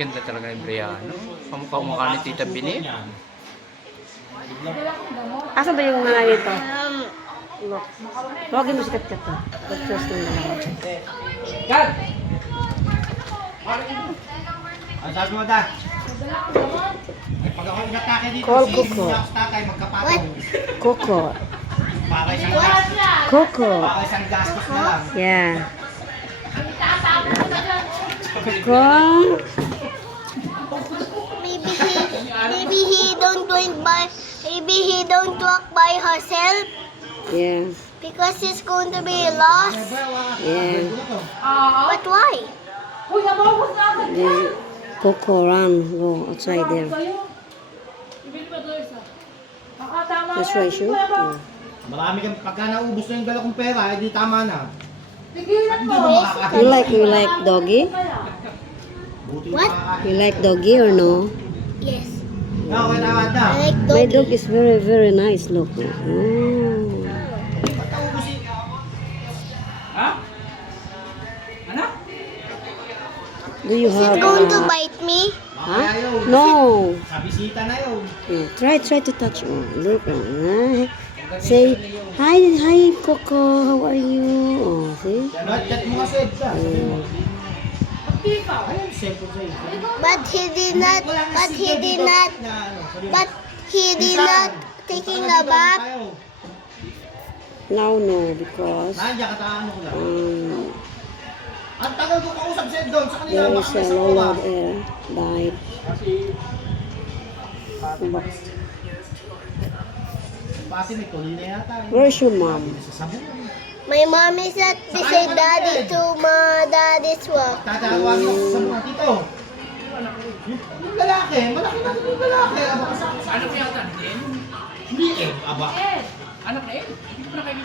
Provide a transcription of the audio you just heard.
Ganda talaga yung Briano. Kamukha ni Tita Bini. Asa ba yung mga nito? Look. Huwag mo sikat ka to. Pag-trust ng dalawa. Gad! Ang sabi mo, Dad? Pag ako inatake dito, Call si Coco. Niya tatay magkapatong. Coco. Para isang gastos. Coco. Para isang gastos na lang. Yeah. Coco. Maybe he don't walk by herself Yeah. because he's going to be lost. Yeah. But why? The Coco run. Go outside there. That's right, shoot. Yeah. Marami kang pagka naubos na yung dala kong pera, hindi tama na. You like doggy? What? You like doggy or no? Yes. No, wala I na. like My doggy. dog is very, very nice. Look. Oh. Do you Is have? it going to bite me? Huh? No. Sa bisita na yun. Yeah, try to touch. Oh, look. Say hi, Coco. How are you? Oh, see. Chat mo kasi, Dad. Sabi mo. Ayun, cellphone sa'yo. But he did not. But he did not taking a bath. Now no, because Nandiyan ka, taano ko lang. Ang Mm. tagal ko kausap siya doon sa kanila. there Baka is may a sa low kuha. loud air died. Pati may tuloy na yata. Where's your mom? Sa sabon. My mom is at beside daddy to my daddy's work. Tatawagin ako sa sabon. Tito. Yung lalaki, malaki na yung lalaki. Aba, kasama sa Ano kaya ito? Hindi eh, aba. Anak na eh. Hindi ko na kayo